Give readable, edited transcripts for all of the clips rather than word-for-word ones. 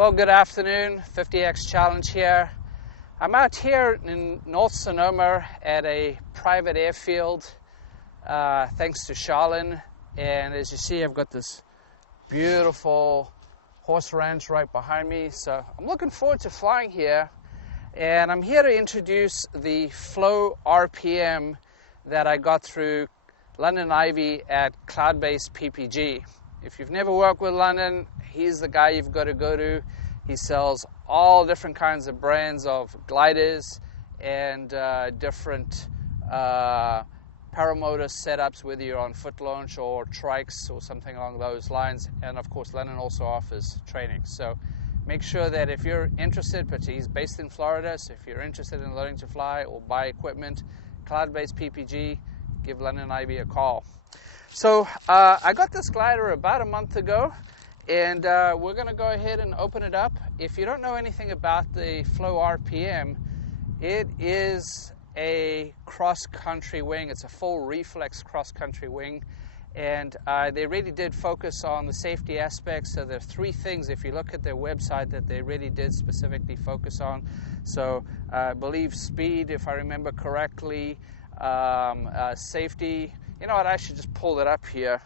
Well, good afternoon, 50X Challenge here. I'm out here in North Sonoma at a private airfield, thanks to Charlene. And as you see, I've got this beautiful horse ranch right behind me. So I'm looking forward to flying here. And I'm here to introduce the Flow RPM that I got through London Ivey at Cloudbase PPG. If you've never worked with London, he's the guy you've got to go to. He sells all different kinds of brands of gliders and different paramotor setups, whether you're on foot launch or trikes or something along those lines. And of course, London also offers training. So make sure that if you're interested, but he's based in Florida, so if you're interested in learning to fly or buy equipment, Cloudbase PPG, give London Ivey a call. So I got this glider about a month ago, and we're going to go ahead and open it up. If you don't know anything about the Flow RPM, it is a cross-country wing. It's a full reflex cross-country wing, and they really did focus on the safety aspects. So there are three things, if you look at their website, that they really did specifically focus on. So I believe speed, if I remember correctly, safety. You know what, I should just pull it up here.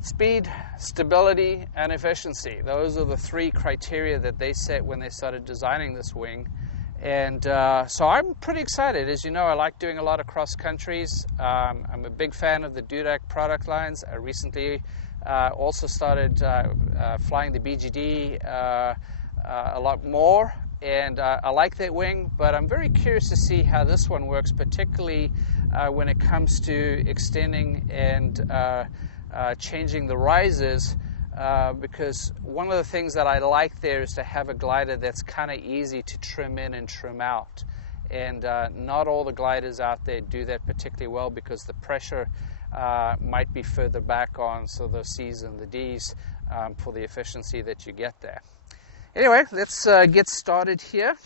Speed, stability, and efficiency. Those are the three criteria that they set when they started designing this wing. And so I'm pretty excited. As you know, I like doing a lot of cross countries. I'm a big fan of the Dudek product lines. I recently also started flying the BGD a lot more. And I like that wing, but I'm very curious to see how this one works, particularly when it comes to extending and changing the rises, because one of the things that I like there is to have a glider that's kind of easy to trim in and trim out. And not all the gliders out there do that particularly well, because the pressure might be further back on, so the C's and the D's for the efficiency that you get there. Anyway, let's get started here.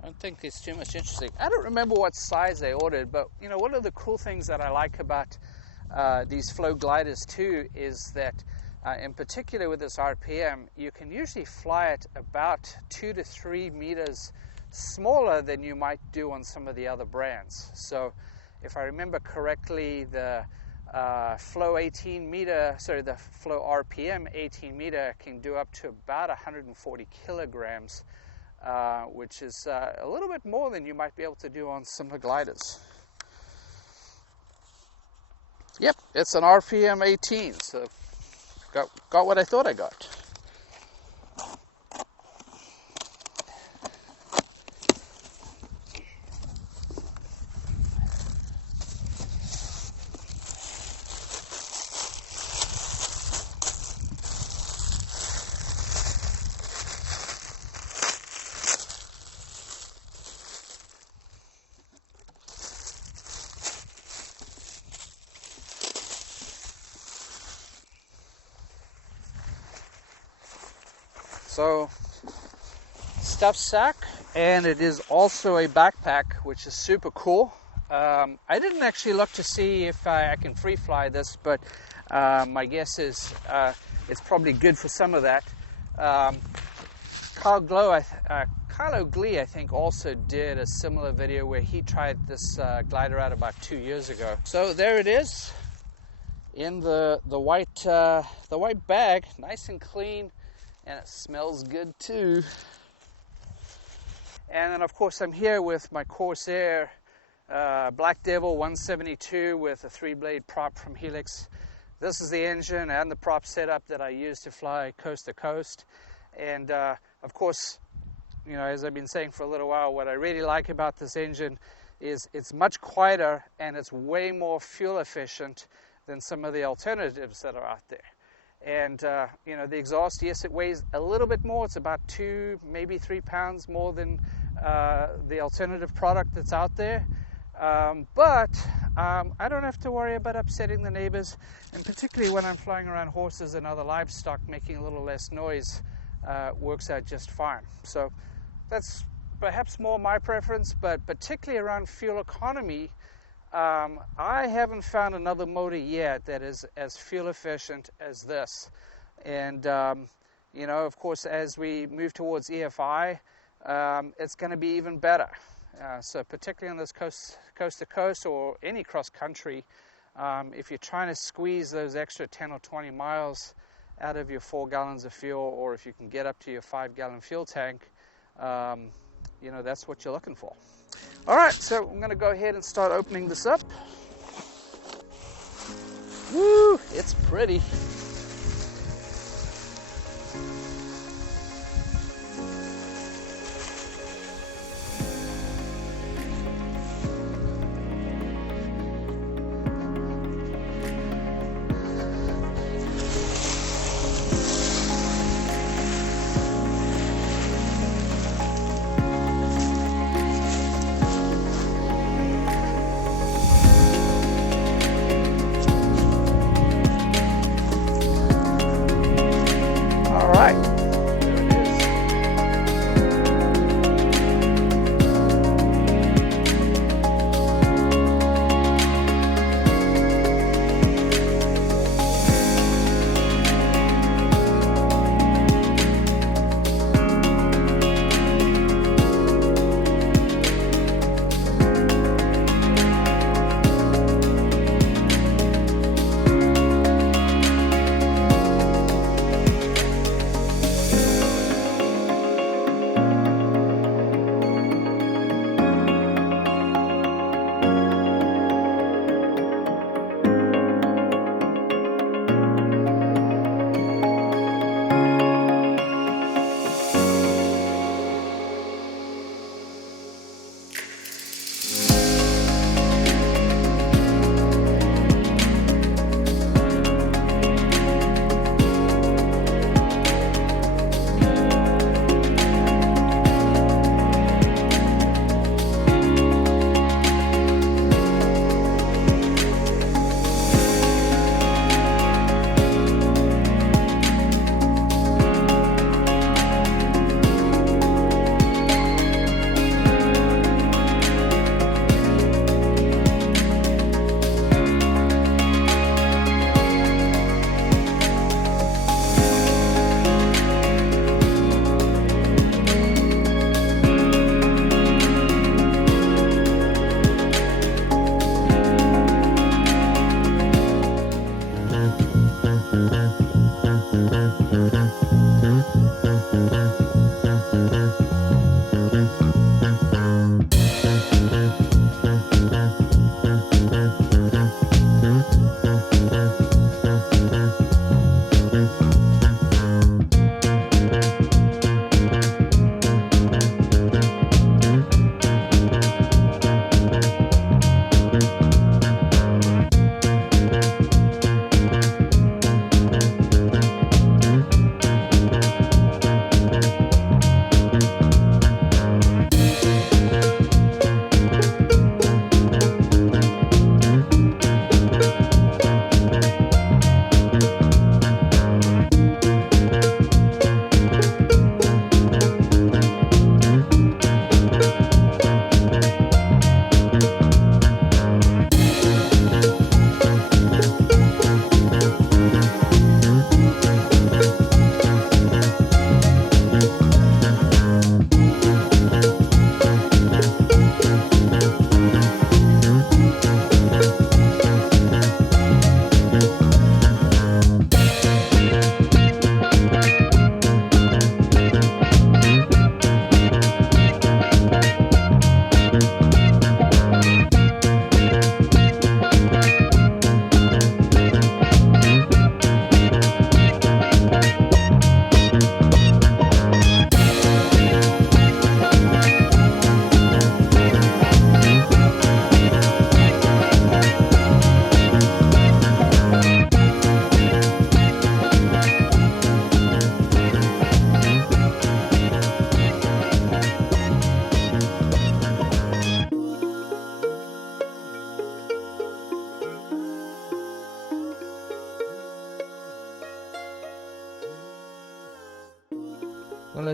I don't think there's too much interesting. I don't remember what size they ordered, but you know, one of the cool things that I like about these Flow gliders too is that in particular with this RPM, you can usually fly it about 2 to 3 meters smaller than you might do on some of the other brands. So if I remember correctly, the Flow 18 meter, sorry, the Flow RPM 18 meter can do up to about 140 kilograms, which is a little bit more than you might be able to do on some of the gliders. Yep, it's an RPM 18, so got what I thought I got. So, stuffed sack, and it is also a backpack, which is super cool. I didn't actually look to see if I can free fly this, but my guess is it's probably good for some of that. Kyle O'Glee, I think, also did a similar video where he tried this glider out about 2 years ago. So there it is, in the white bag, nice and clean. And it smells good too. And then of course I'm here with my Corsair Black Devil 172 with a 3-blade prop from Helix. This is the engine and the prop setup that I use to fly coast to coast. And of course, you know, as I've been saying for a little while, what I really like about this engine is it's much quieter and it's way more fuel efficient than some of the alternatives that are out there. And you know, the exhaust, yes, it weighs a little bit more. It's about 2, maybe 3 pounds more than the alternative product that's out there. But I don't have to worry about upsetting the neighbors, and particularly when I'm flying around horses and other livestock, making a little less noise. works out just fine. So that's perhaps more my preference, but particularly around fuel economy, I haven't found another motor yet that is as fuel efficient as this. And you know, of course, as we move towards EFI, it's going to be even better. So particularly on this coast to coast or any cross country, if you're trying to squeeze those extra 10 or 20 miles out of your 4 gallons of fuel, or if you can get up to your 5-gallon fuel tank, you know, that's what you're looking for. All right, so I'm going to go ahead and start opening this up. Woo, it's pretty.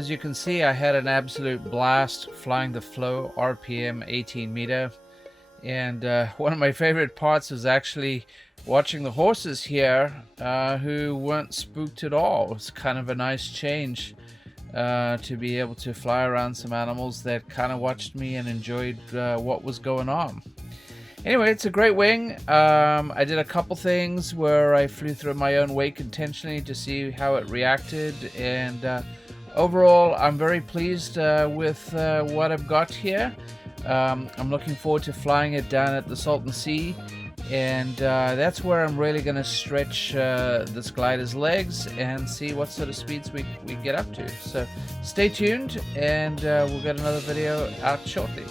as you can see, I had an absolute blast flying the flow, RPM 18 meter. And one of my favorite parts was actually watching the horses here who weren't spooked at all. It was kind of a nice change to be able to fly around some animals that kind of watched me and enjoyed what was going on. Anyway, it's a great wing. I did a couple things where I flew through my own wake intentionally to see how it reacted, and overall I'm very pleased with what I've got here. I'm looking forward to flying it down at the Salton Sea, and that's where I'm really going to stretch this glider's legs and see what sort of speeds we get up to. So stay tuned, and we'll get another video out shortly.